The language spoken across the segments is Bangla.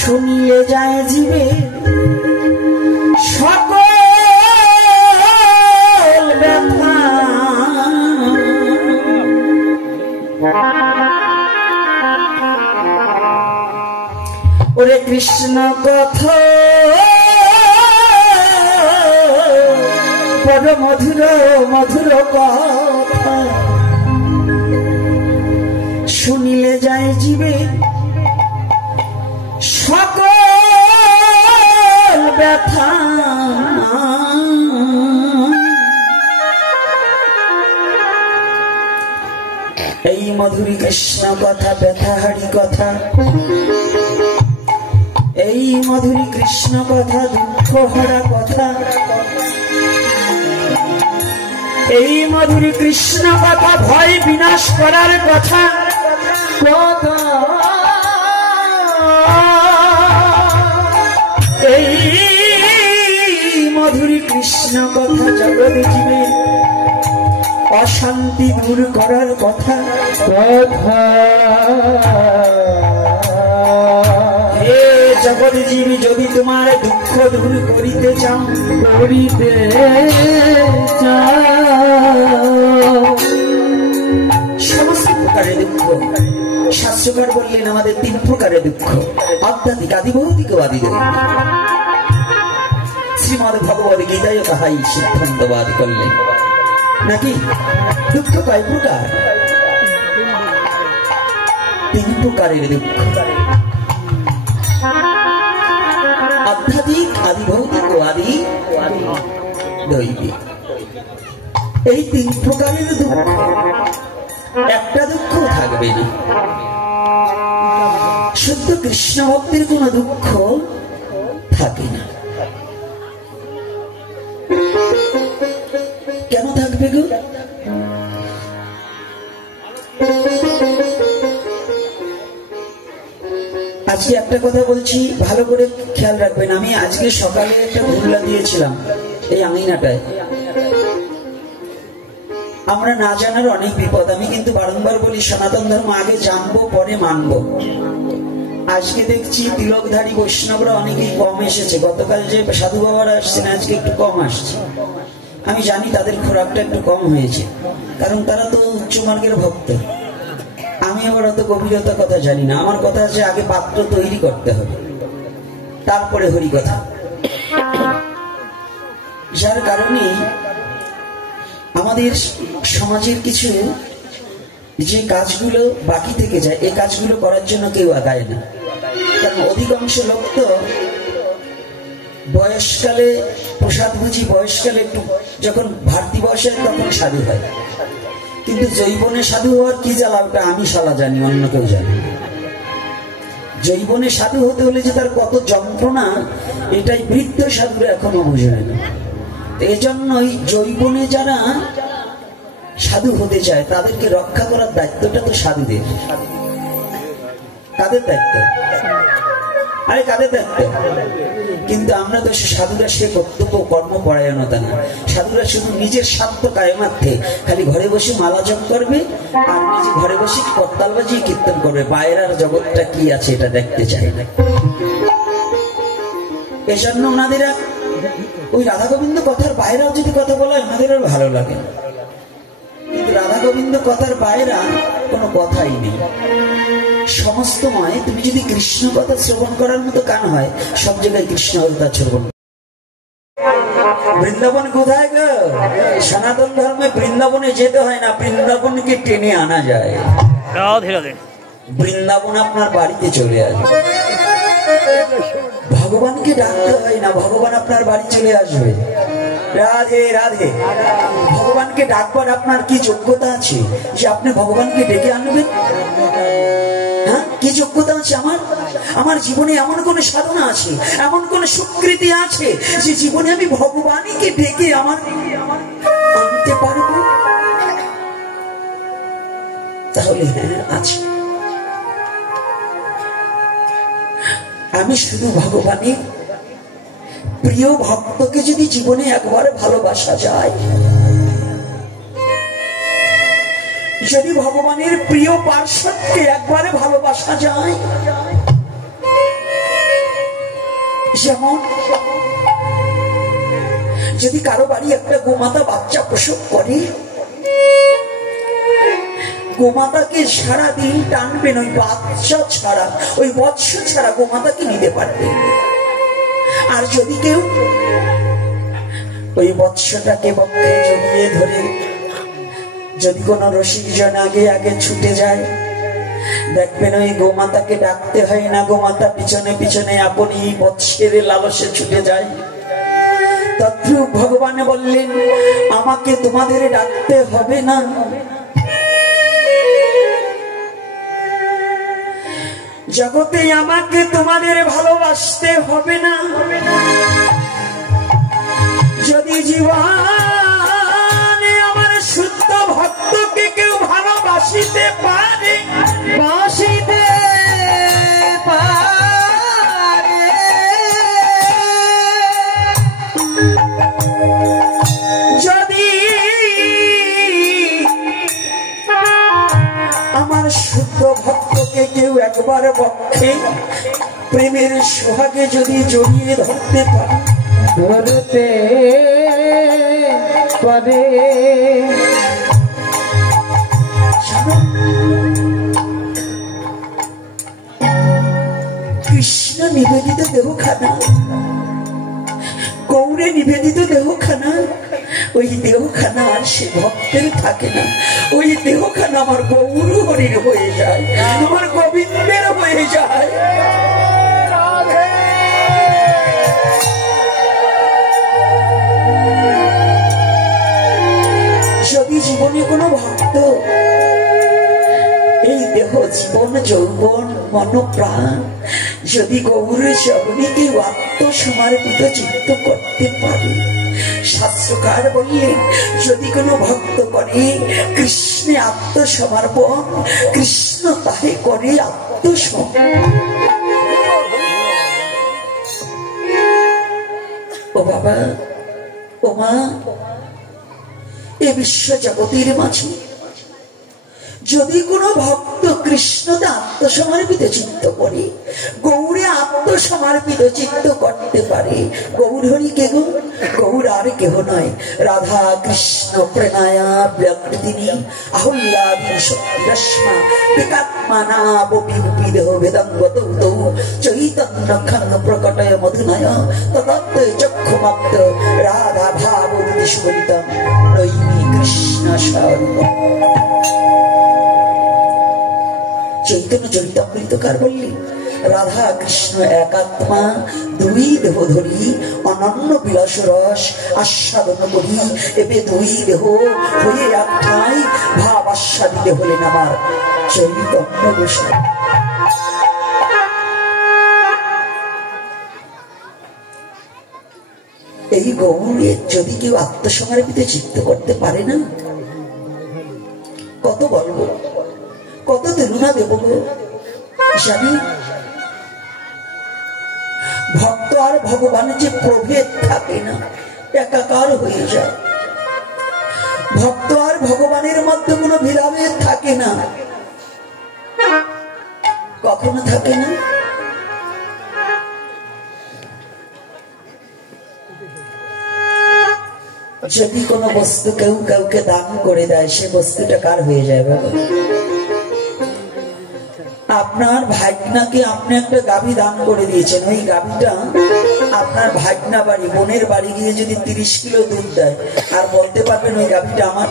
শুনিয়ে যায় জীবে সকল ব্যথা। ওরে কৃষ্ণ কথা বড় মধুর মধুর কথা, শুনিলে যায় জীবে সকল ব্যথা। এই মধুরী কৃষ্ণ কথা ব্যথাহারি কথা, এই মধুরী কৃষ্ণ কথা দুঃখ হরা কথা, এই মধুরী কৃষ্ণ কথা ভয় বিনাশ করার কথা। এই মধুরী কৃষ্ণ কথা জগৎ জীবে অশান্তি দূর করার কথা। হে জগৎ জীবী, যদি তোমার দুঃখ দূর করিতে চাও, করিতে সমস্ত প্রকারের দুঃখ শাস্ত্রকার বললেন আমাদের 3 প্রকারের দুঃখ, আধ্যাত্মিক, আদি ভৌতিক ও আদি দৈবিক। শ্রীমদ ভগবদ গীতায় তাহাই সিদ্ধান্তবাদ করলেন নাকি। দুঃখ কয় প্রকার? 3 প্রকারের দুঃখ, আধ্যাত্মিক, আদি ভৌতিক ও আদি দৈবিক। এই 3 প্রকারের দুঃখ, একটা দুঃখ থাকবে না। শুদ্ধ কৃষ্ণ ভক্তির কোন দুঃখ থাকে না। কেন থাকবে গো? আজকে একটা কথা বলছি, ভালো করে খেয়াল রাখবেন। আমি আজকে সকালে একটা ঘুরলা দিয়েছিলাম এই আঙিনাটায়। আমরা না জানার অনেক বিপদ। আমি কিন্তু বারংবার বলি, সনাতন ধর্ম আগে জানবো পরে মানবো। আজকে দেখছি তিলকধারী বৈষ্ণবরা অনেকেই কম এসেছে। গতকাল যে সাধু বাবারা আসছেন আজকে একটু কম আসছে। আমি জানি তাদের খোরাকটা একটু কম হয়েছে, কারণ তারা তো উচ্চমার্গের ভক্ত। আমি আবার অত গভীরতা কথা জানি না। আমার কথা আছে আগে পাত্র তৈরি করতে হবে, তারপরে হরি কথা। যার কারণে আমাদের সমাজের কিছু যে কাজগুলো বাকি থেকে যায়, এই কাজগুলো করার জন্য কেউ আগায় না। কারণ অধিকাংশ লোক তো বয়সকালে প্রসাদ বুঝি, বয়সকালে একটু যখন ভারতী বয়সে তখন সাধু হয়। কিন্তু জৈবনে সাধু হওয়ার কি জ্বালা, ওটা আমি শালা জানি, অন্য কেউ জানি। জৈবনে সাধু হতে হলে যে তার কত যন্ত্রণা, এটাই বৃদ্ধ সাধুরা এখনো বুঝে না। এজন্যই জৈবনে যারা সাধু হতে চায় তাদেরকে রক্ষা করার দায়িত্বটা তো সাধুদের। কাদের দায়িত্ব? আরে কাদের দায়িত্ব? কিন্তু আমরা তো সাধুরা সে কর্তব্য কর্মপরায়ণতা না। সাধুরা শুধু নিজের স্বার্থ কায়েমার্থে খালি ঘরে বসে মালা জপ করবে আর নিজে ঘরে বসে করতাল বাজিয়ে কীর্তন করবে, বাইরের জগৎটা কি আছে এটা দেখতে চায় না। এজন্য ওনাদের ওই রাধা গোবিন্দ কথার বাইরেও যদি কথা বলা হয় ওনাদের আর ভালো লাগে না। কিন্তু রাধা গোবিন্দ কথার বাইরে কোনো কথাই নেই। সমস্তময় তুমি যদি কৃষ্ণ কথা শ্রবণ করার মতো কান হয়, সব জায়গায় কৃষ্ণ কথা শ্রবণ। বৃন্দাবন কোথায় গো? সনাতন ধর্মে বৃন্দাবনে যেতে হয় না, বৃন্দাবনকে টেনে আনা যায়। বৃন্দাবন আপনার বাড়িতে চলে আসবে। ভগবানকে ডাকতে হয় না, ভগবান আপনার বাড়ি চলে আসবে। রাধে রাধে। ভগবানকে ডাকবার আপনার কি যোগ্যতা আছে যে আপনি ভগবানকে ডেকে আনবেন? হ্যাঁ, কি যোগ্যতা আছে আমার? আমার জীবনে এমন কোন সাধনা আছে, এমন কোন স্বীকৃতি আছে যে জীবনে আমি ভগবানকে ডেকে আমার আনতে পারবো? তাহলে হ্যাঁ আছে। আমি শুধু ভগবানের প্রিয় ভক্তকে যদি জীবনে একবার ভালোবাসা যায়, যদি ভগবানের প্রিয় পার্শ্বদকে একবারে ভালোবাসা যায়, যেমন যদি কারো বাড়ি একটা গোমাতা বাচ্চা প্রসব করে, গোমাতাকে সারাদিন টানবেন, ওই বাচ্চা ছাড়া, ওই বৎস ছাড়া গোমাতাকে নিতে পারবে। আর যদি কেউ ওই বৎসটাকে বক্ষে জড়িয়ে ধরে যদি কোনো রসিকজন আগে আগে ছুটে যায়, দেখবেন ওই গোমাতাকে ডাকতে হয় না, গোমাতা পিছনে পিছনে আপনি বৎসের লালসে ছুটে যায়। তদ্রূপ ভগবান বললেন, আমাকে তোমাদের ডাকতে হবে না, জগতে আমাকে তোমাদের ভালোবাসতে হবে না। যদি জীবনে আমার শুদ্ধ ভক্তকে কেউ ভালোবাসিতে পারে, বাসিতে পারে, যদি আমার শুদ্ধ ভক্তকে কেউ একবার বক্ষে প্রেমের সোহাগে যদি জড়িয়ে ধরতে পারে, ধরতে পারে, কৃষ্ণ নিবেদিত দেহখানা, গৌরে নিবেদিত দেহখানা, ওই দেহখানা আর সে ভক্তের থাকে না, ওই দেহখানা আমার গৌর হরির হয়ে যায়, আমার গোবিন্দের হয়ে যায়। যদি জীবনে কোনো ভক্ত এই দেহ জীবন যৌবন মন প্রাণ যদি গৌর চরণীকে আত্মসমর্পিত চিত্ত করতে পারে, শাস্ত্রকার বললেন যদি কোনো ভক্ত করে কৃষ্ণে আত্মসমর্পণ, কৃষ্ণ তাহে করে আত্মসমর্পণ। ও বাবা, ও মা, এ বিশ্ব জগতের মাঝে যদি কোনো ভক্ত কৃষ্ণতে আত্মসমর্পিত চিত্ত করে, গৌরে আত্মসমর্পিত চিত্ত করতে পারে, গৌর হরি কে গো? গৌর আর কেহ নয়, রাধা কৃষ্ণ প্রণয়া ব্যক্তিনি আহুল্লাদি শক্তিরশ্মা বিকাত্মানাব বিবিধ বেদাঙ্গত তৌ চৈতন্য খণ্ড প্রকটয় মধুনয় তদত্ত চক্ষুমাপ্ত রাধা ভাব সুবলিতম নৈমি কৃষ্ণ স্বরূপম। চৈতন্য চরিতামৃতকার বললেন, রাধা কৃষ্ণ এক আত্মা, দুই দেহ ধরি অনন্য বিলাস রস আস্বাদন করি, এবে দুই দেহ হয়ে এক ঠাই ভাব আস্বাদিতে হলেন আমার চৈতন্য গোসাই। এই গৌরের যদি কেউ আত্মসমর্পিত চিত্ত করতে পারে না, কত বলবো, কত তুলনা দেব গো স্বামী। ভক্ত আর ভগবানের যে প্রভেদ থাকে না, একাকার হয়ে যায়। ভক্ত আর ভগবানের মধ্যে কোনো ভেদাভেদ থাকে না, কখনো থাকে না। যদি কোনো বস্তু কেউ কাউকে দান করে দেয়, সে বস্তুটা কার হয়ে যায় বাবা? আপনার ভাগনাকে আপনি একটা গাভী দান করে দিয়েছেন, ওই গাভীটা আপনার ভাগনা বাড়ি বোনের বাড়ি গিয়ে যদি 30 কিলো দুধ দেয়, আর বলতে পারবেন ওই গাভীটা আমার?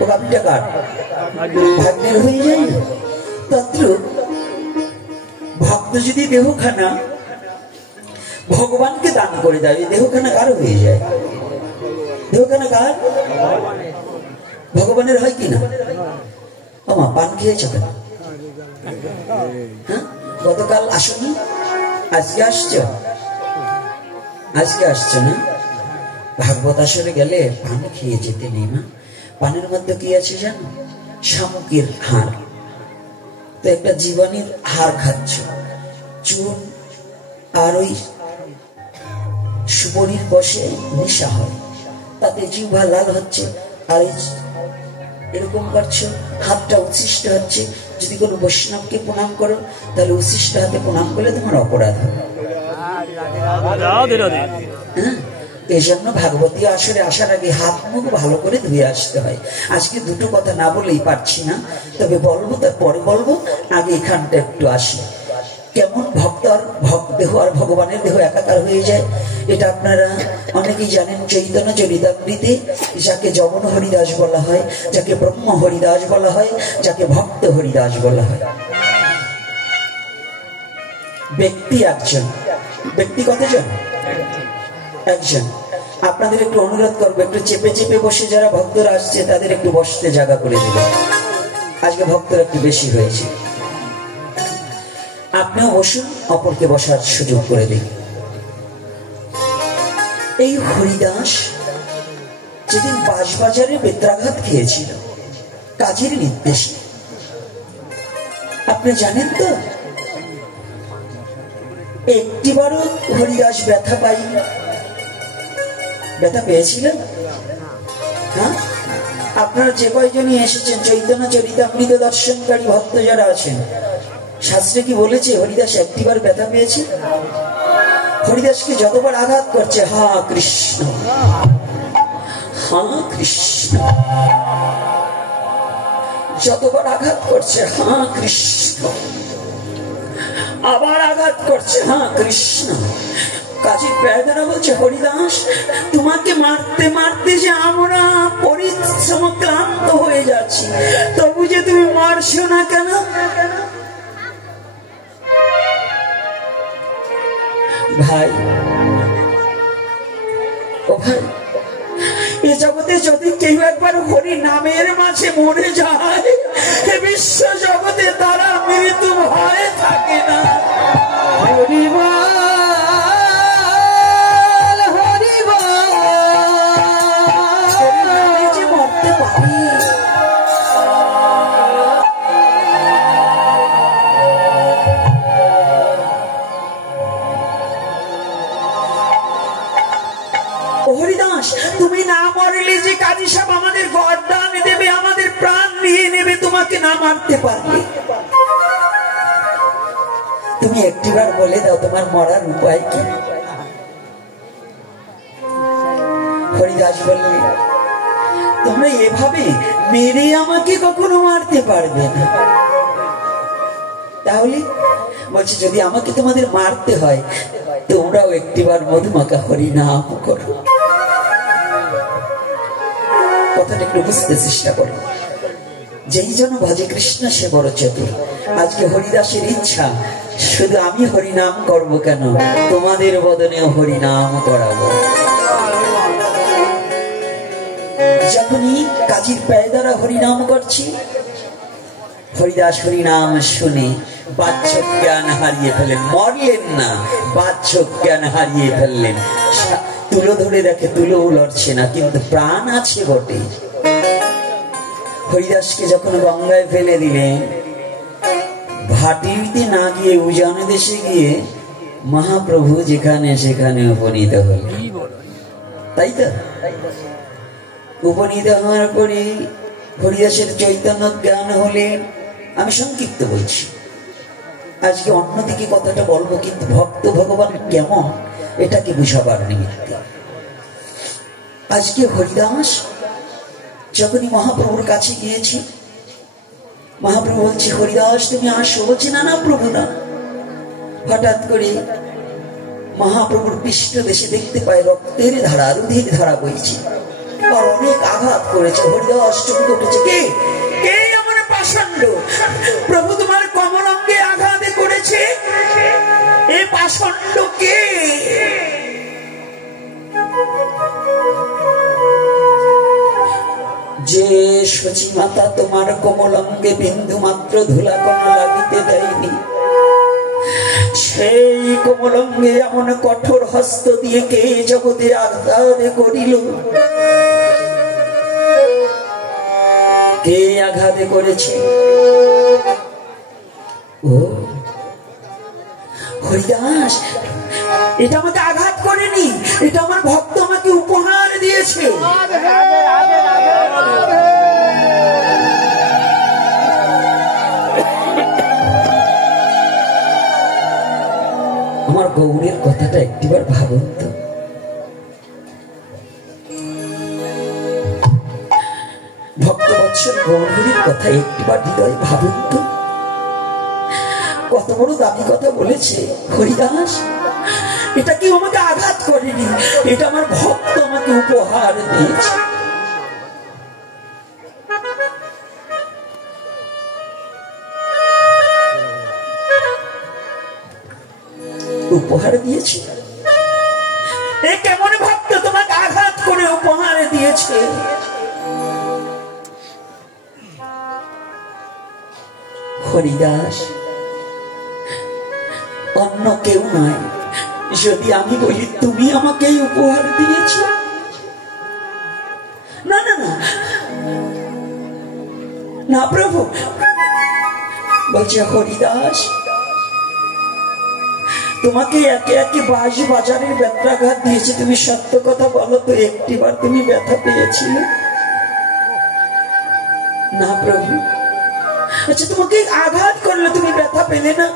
ও গাভীটা কার? ভাগ্নের হয়ে যায় না? তদ্রূপ ভক্ত যদি দেহখানা ভগবানকে দান করে দেয়, ওই দেহখানা কার হয়ে যায়? দেহখানা কার? ভগবানের হয় কিনা? আমা পান খেয়েছ কেন? গতকাল আসনি, আজকে আসছো? আজকে আসছো না? ভাগবত আসরে গেলে পান খেয়ে যেতে নেই মা। পানের মধ্যে কি আছে জানো? শামুকের হাড়। তো একটা জীবনের হাড় খাচ্ছ, চুন আর ওই সুবনির বসে নেশা হয়, তাতে জিহ্বা লাল হচ্ছে, আর এরকম করছো, হাতটা উচ্ছিষ্ট হচ্ছে। যদি কোনো বৈষ্ণবকে প্রণাম করো, তাহলে উচ্ছিষ্ট হাতে প্রণাম করলে তোমার অপরাধ হবে। এই জন্য ভাগবতী আসরে আসার আগে হাত মুখ ভালো করে ধুয়ে আসতে হয়। আজকে দুটো কথা না বলেই পারছি না, তবে বলবো, তারপরে বলবো। আগে এখানটা একটু আসি। কেমন দেহ আর ভগবানের দেহ একাকার হয়ে যায়, এটা আপনারা অনেকেই জানেন। চৈতন্য চরিতামৃতে যাকে যমন হরিদাস বলা হয়, যাকে ব্রহ্ম হরিদাস বলা হয়, যাকে ভক্ত হরিদাস বলা হয়। ব্যক্তি একজন। ব্যক্তি কতজন? একজন। আপনাদের একটু অনুরোধ করবো, একটু চেপে চেপে বসে যারা ভক্তরা আসছে তাদের একটু বসতে জায়গা করে দেবে। আজকে ভক্তরা একটু বেশি হয়েছে। আপনিও বসুন, অপরকে বসার সুযোগ করে দিন। এই হরিদাস যেদিন বাঁশবাজারে বেত্রাঘাত খেয়েছিল কাজের নির্দেশে, আপনি জানেন তো? একটিবারও হরিদাস ব্যথা পাইনি। ব্যথা পেয়েছিলেন? হ্যাঁ, আপনারা যে কয়জনই এসেছেন, চৈতন্য চরিতামৃত দর্শনকারী ভক্ত যারা আছেন, শাস্ত্রে কি বলেছে হরিদাস একটিবার ব্যথা পেয়েছে? হরিদাসকে যতবার আঘাত করছে, হা কৃষ্ণ হা কৃষ্ণ, যতবার আঘাত করছে হা কৃষ্ণ, আবার আঘাত করছে হা কৃষ্ণ। কাজী পেয়াদারা বলছে, হরিদাস তোমাকে মারতে মারতে যে আমরা পরিশ্রম ক্লান্ত হয়ে যাচ্ছি, তবু যে তুমি মারছো না কেন? ভাই, ও ভাই, এ জগতে যদি কেউ একবার হরি নামের মাঝে মরে যায়, বিশ্ব জগতে তারা মৃত্যু ভয় থাকে না। মরতে পারি। হরিদাস, তুমি না মরলে যে কাজী সাহেব আমাদের গর্দান দেবে, আমাদের প্রাণ নিয়ে নেবে, তোমাকে না মারতে পারবে। তুমি একটিবার বলে দাও তোমার মরার উপায় কি? হরিদাস বললে, তোমরা এভাবে মেরে আমাকে কখনো মারতে পারবে না। তাহলে বলছি, যদি আমাকে তোমাদের মারতে হয়, তোমরাও একটিবার মধুমাখা হরিনাম করো। কথাটা একটু বুঝতে চেষ্টা করো। যেই জন্য ভজে কৃষ্ণ সে বড় চতুর। আজকে হরিদাসের ইচ্ছা, শুধু আমি হরিনাম করব কেন, তোমাদের বদনেও হরিনাম করাবো। যখনই কাজীর পেয়াদারা হরিনাম করছি, হরিদাস হরিনাম শুনে বাহ্যক জ্ঞান হারিয়ে ফেললেন। মরলেন না, বাহ্যক জ্ঞান হারিয়ে ফেললেন। তুলো ধরে দেখে, তুলোও লড়ছে না, কিন্তু প্রাণ আছে বটে। হরিদাসকে যখন গঙ্গায় ফেলে দিলেন, ভাটিতে না গিয়ে উজান দেশে গিয়ে মহাপ্রভু যেখানে সেখানে উপনীত হল। তাই তো? উপনীত হওয়ার পরে হরিদাসের চৈতন্য জ্ঞান হলে, আমি সংক্ষিপ্ত বলছি, আজকে অন্যদিকে কথাটা বলবো, কিন্তু ভক্ত ভগবান কেমন এটাকে বুঝাবার নিমিত্ত। আজকে হরিদাস যখনই মহাপ্রভুর কাছে গিয়েছি, মহাপ্রভু বলছে, হরিদাস তুমি আসো। বলছি, না না প্রভু না। হঠাৎ করে মহাপ্রভুর পৃষ্ঠ দেশে দেখতে পায় রক্তের ধারা, রুধির ধারা বইছে, আর অনেক আঘাত করেছে। হরিদাস চমকে উঠেছে, কে কে এমন পাষণ্ড? প্রভু তোমার কমলাঙ্গে আঘাত করেছে, এ পাষণ্ড কে? যে সচি মাতা তোমার কমলাঙ্গে বিন্দু মাত্র ধুলা কণা লাগিতে দেয়নি, সেই কমলাঙ্গে এমন কঠোর হস্ত দিয়ে কে জগতে আঘাত করিল? কে আঘাত করেছে? ও হরিদাস, এটা আমাকে আঘাত করেনি, এটা আমার ভক্ত আমাকে উপহার দিয়েছে। আমার গৌরের কথাটা একটিবার ভাবুন তো। ভক্তবৎসল গৌরীর কথা একটিবার হৃদয়ে ভাবুন তো। কত বড় দামি কথা বলেছে হরিদাস। এটা কি আমাকে আঘাত করেনি, এটা আমার ভক্ত আমাকে উপহার দিয়েছে। উপহার দিয়েছে, এ কেমন ভক্ত তোমাকে আঘাত করে উপহার দিয়েছে? হরিদাস, অন্য কেউ নয়। যদি আমি বলি তুমি আমাকে উপহার দিয়েছ, না না না না প্রভু, বলছে হরিদাস তোমাকে একে একে বাজারের ব্যথাঘাত দিয়েছে, তুমি সত্য কথা বলো তো, একটিবার তুমি ব্যথা পেয়েছিলে? না প্রভু। আচ্ছা তোমাকে আঘাত করলে তুমি ব্যথা পেলে না?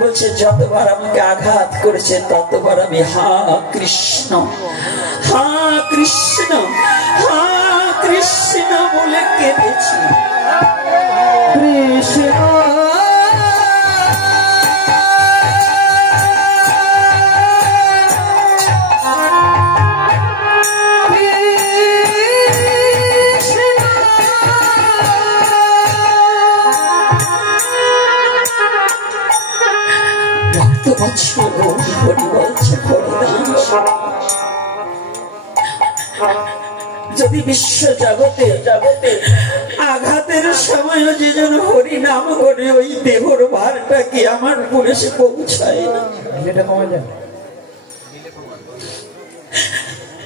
বলছে যতবার আমাকে আঘাত করেছে ততবার আমি হা কৃষ্ণ হা কৃষ্ণ হা কৃষ্ণ বলে কেঁদেছি। কৃষ্ণ যদি বিশ্ব জগতে আঘাতের সময় যে জন হরি নাম করে ওই দেহর ভারটা কি আমার উপরে সে পৌঁছায় না?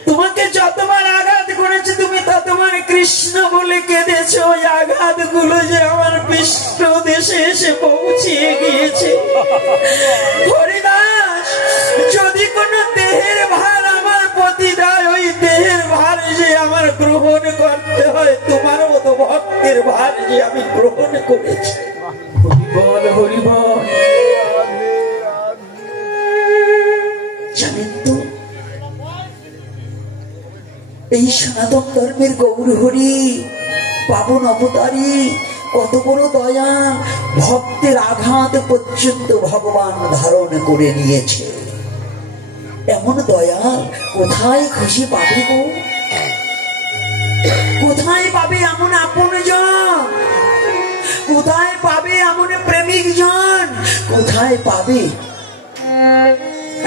তোমাকে যতবার আঘাত করেছে তুমি ততবার কৃষ্ণ বলে কেঁদেছ। ওই আঘাত গুলো যে আমার পৃষ্ঠ দেশে এসে পৌঁছিয়ে গিয়েছে। হরিদাস, যদি কোন দেহের ভার আমার প্রতি দেয়, ওই দেহের ভার যে আমার গ্রহণ করতে হয়, তোমার মতো ভক্তের ভার যে আমি গ্রহণ করেছি। হরিবল হরিবল। জানেন তো এই সনাতন ধর্মের গৌর হরি পাবন অবতারী কত বড় দয়া, ভক্তের আঘাত পর্যন্ত ভগবান ধারণ করে নিয়েছে। এমন দয়া কোথায় খুশি পাবে গো? কোথায় পাবে এমন আপন জন? কোথায় পাবে এমন প্রেমিক জন? কোথায় পাবে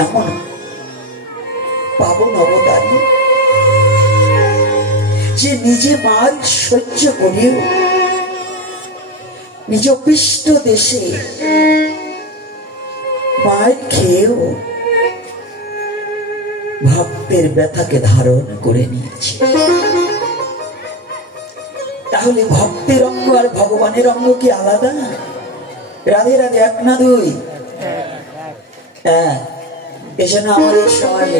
এমন পাবন অবতারী যে নিজে মার সহ্য করেও নিজ পিষ্ট দেশে মার খেয়েও ভক্তের ব্যথাকে ধারণ করে নিয়েছে। তাহলে ভক্তের অঙ্গ আর ভগবানের অঙ্গ কি আলাদা? রাধে রাধে, এক না দুই? হ্যাঁ। এজন্য আমাদের সমাজে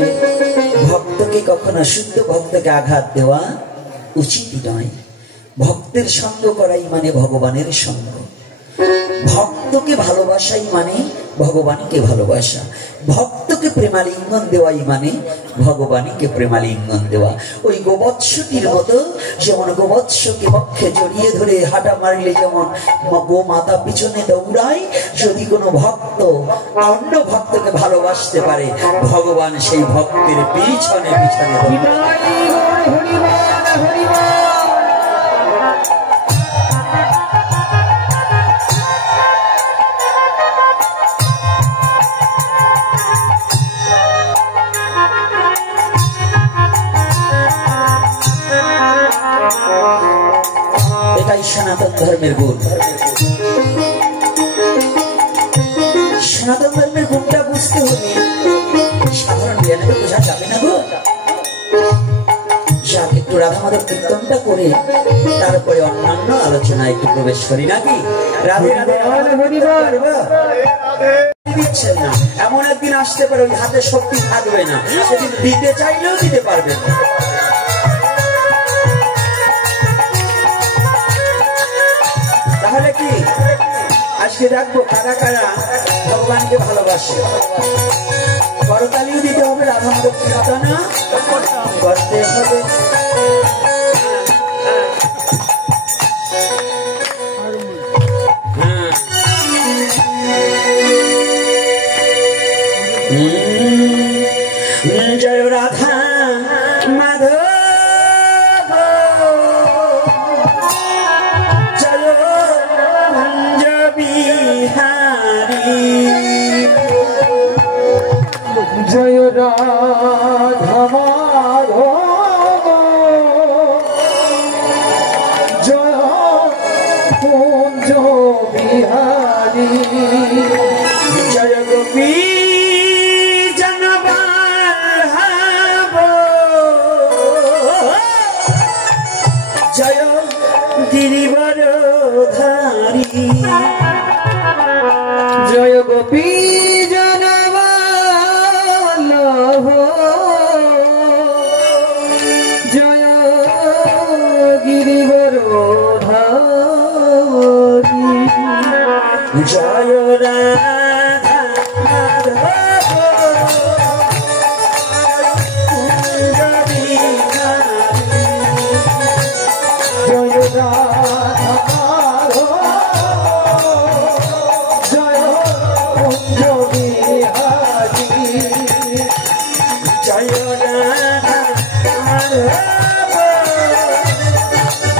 ভক্তকে কখনো, শুদ্ধ ভক্তকে আঘাত দেওয়া উচিত নয়। ভক্তের সঙ্গ করাই মানে ভগবানের সঙ্গ। ভক্তকে ভালোবাসাই মানে ভগবানকে ভালোবাসা। ভক্তকে প্রেমালিঙ্গন দেওয়াই মানে ভগবানকে প্রেমালিঙ্গন দেওয়া। ওই গোবৎসটির মতো, যেমন গোবৎসকে পক্ষে জড়িয়ে ধরে হাঁটা মারলে যেমন গো মাতা পিছনে দৌড়ায়, যদি কোনো ভক্ত অন্য ভক্তকে ভালোবাসতে পারে, ভগবান সেই ভক্তের পিছনে পিছনে দৌড়ায়। এটাই সনাতন ধর্মের গুণ। সনাতন ধর্মের গুণটা বুঝতে হলে সাধারণ জ্ঞানে বোঝা যাবে না গো। যাক, একটু রাধা মাধব কীর্তনটা করে তারপরে অন্যান্য আলোচনায় একটু প্রবেশ করি নাকি? রাধে রাধে দিচ্ছেন না, এমন একদিন আসতে পারে ওই হাতে শক্তি থাকবে না, সেদিন দিতে চাইলেও দিতে পারবে না। তাহলে কি আজকে দেখবো কারা কারা ভগবানকে ভালোবাসে। করতালিও দিতে হবে, রাধা মাধব কীর্তনা করতে হবে। জয় রাধা মাধব, জয় কুঞ্জ বিহারী, জয় রাধা মাধব, জয় কুঞ্জ বিহারী, জয় গোপী জনবল্লভ, জয় গিরিবরধারী, জয় গোপী জনবল্লভ, জয় গিরিবরধারী, জয় রাধা মাধব কুঞ্জ বিহারী, জয় রাধা মাধব, জয় কুঞ্জ বিহারী, জয় রাধা মাধব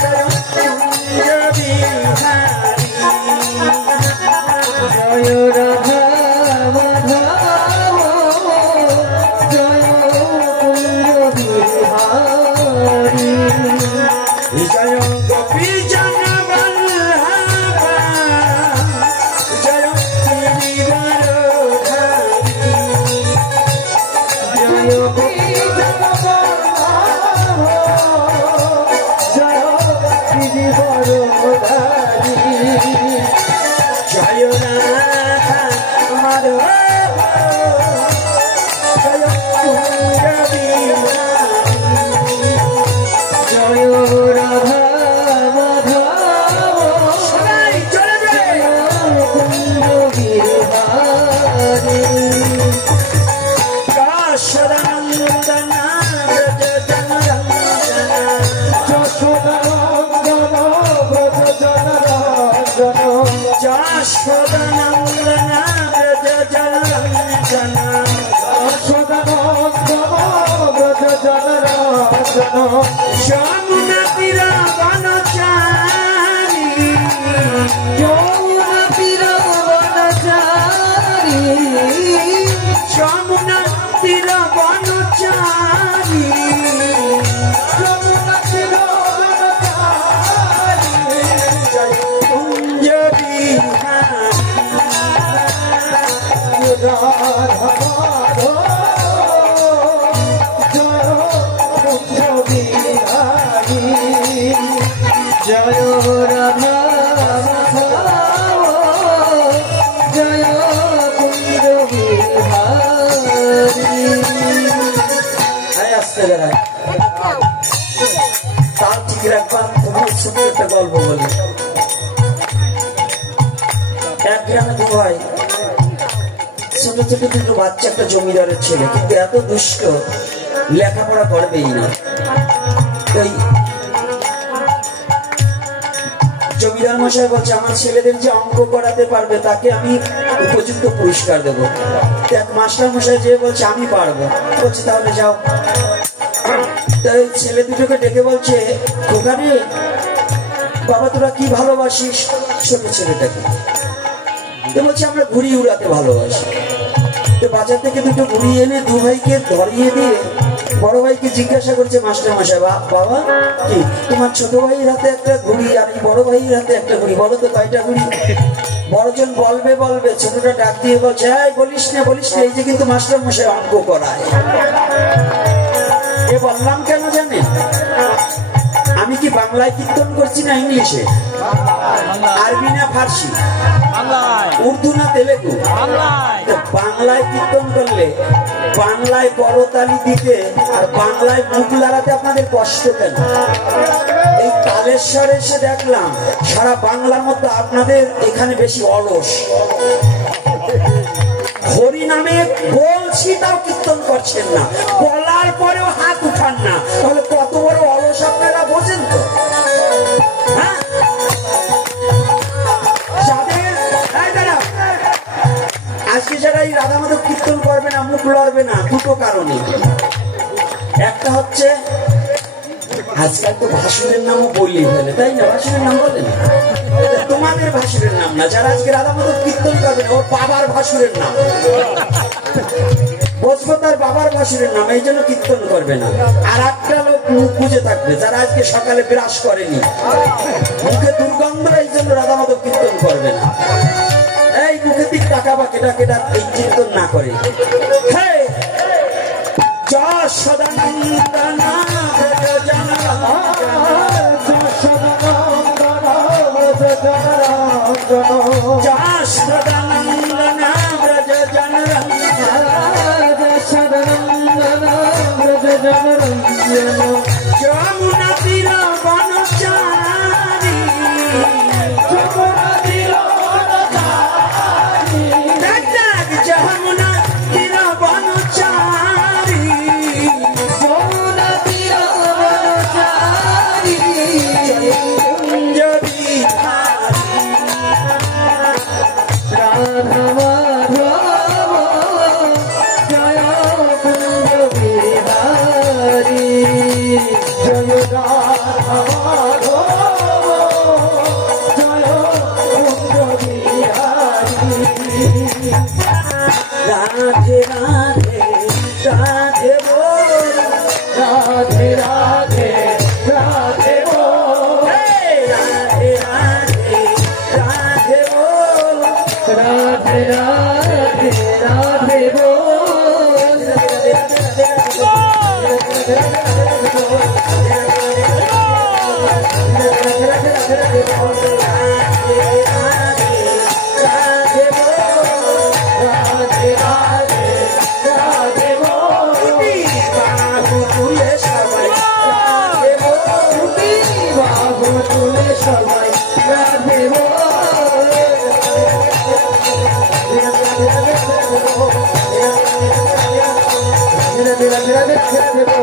জয় কুঞ্জ বিহারী, জয় রাধা মাধব, জয় কুঞ্জ বিহারী, জয় গোপী জনবল্লভ, জয় গিরিবরধারী, জয় গোপী জনবল্লভ, জয় গিরিবরধারী, জয় রাধা মাধব জয় কুঞ্জ বিহারী, জয় রাধা মাধব, সবাই চলে জয় কুঞ্জ বিহারী, যশোদানন্দন ব্রজ জনরঞ্জন, যশোদানন্দন ব্রজ জনরঞ্জন, যশোদানন্দন ব্রজ জনরঞ্জন, যশোদানন্দন ব্রজ জনরঞ্জন, যমুনা তীর বনচারী, যমুনা তীর বনচারী, যমুনা তীর বনচারী, যমুনা তীর বনচারী, জয় কুঞ্জ বিহারী, রাধা মাধব, জয় কুঞ্জ বিহারী, জয় রাধা মাধব, জয় কুঞ্জ বিহারী। আসতে দাঁড়ায় তার ঠিক রাখবা। তোমার ছোট্ট একটা গল্প বলি। এক গ্রামে দু ভাই, ছোট ছোট দুটো বাচ্চা, একটা জমিদারের ছেলে, কিন্তু এত দুষ্ট, লেখাপড়া করবেই না। তাই জমিদার মশাই বলছে, আমার ছেলেদের যে অঙ্ক করাতে পারবে তাকে আমি উপযুক্ত পুরস্কার দেবো। এক মাস্টার মশাই যে বলছে, আমি পারবো। বলছে, তাহলে যাও। তাই ছেলে দুটোকে ডেকে বলছে, ওখানে বাবা তোরা কি ভালোবাসিস? ছোট ছেলেটাকে তো বলছে, আমরা ঘুড়ি উড়াতে ভালোবাসি। তো বাজার থেকে দুটো ঘুড়ি এনে দু ভাইকে ধরিয়ে দিয়ে বড় ভাইকে জিজ্ঞাসা করছে মাস্টার মশাই, বাবা কি তোমার ছোট ভাইয়ের হাতে একটা ঘুড়ি আর এই বড় ভাইয়ের হাতে একটা ঘুড়ি, বলো তো কয়টা ঘুড়ি? বড়জন বলবে বলবে, ছোটটা ডাক দিয়ে বলছে, এই বলিস না, এই যে কিন্তু মাস্টার মশাই অঙ্ক করায়। এ বললাম কেন জানেন? আমি আমি কি বাংলায় কীর্তন করছি না ইংলিশে, আরবি না ফার্সি, উর্দু না তেলেগু? বাংলায় কীর্তন করলে বাংলায় করতালি দিতে আর বাংলায় মুখ লড়াতে আপনাদের কষ্ট কেন? এই তালেশ্বরে এসে দেখলাম সারা বাংলার মধ্যে আপনাদের এখানে বেশি অলস। হরি নামে বলছি তাও কীর্তন করছেন না, বলার পরেও হাত উঠান না, তাহলে কত বড় অলস আপনারা বোঝেন তো? হ্যাঁ, আজকে যারা এই রাধা মাধব কীর্তন করবে না, মুখ লড়বে না, দুটো কারণে। একটা হচ্ছে আজকাল তো ভাসুরের নামও বললেই ফেলে, তাই না? ভাসুরের নাম বলে না, তোমাদের ভাসুরের নাম না। যারা আজকে রাধা মাধব কীর্তন করবে না, ওর বাবার ভাসুরের নাম বসবো, তার বাবার ভাসুরের নাম, এই জন্য কীর্তন করবে না। আর একটা লোক মুখ বুঝে থাকবে, যারা আজকে সকালে ব্রাশ করেনি, মুখে দুর্গন্ধ, এই জন্য রাধা মাধব কীর্তন করবে না। এই মুখে দিক টাকা বা কেটা কেটা এই কীর্তন না করে। সদানন্দনা যমুনা তীর বনচারী, যমুনা তীর বনচারী, যমুনা তীর বনচারী, যদি রাধা মাধব জয় কুঞ্জ বিহারী, জয় রাধা মাধব জয় কুঞ্জ বিহারী। রাধে রাধে রাধে बोल, রাধে রাধে রাধে बोल, রাধে রাধে রাধে बोल, রাধে রাধে রাধে बोल, সবাই রাধে রাধে রাধে রাধে।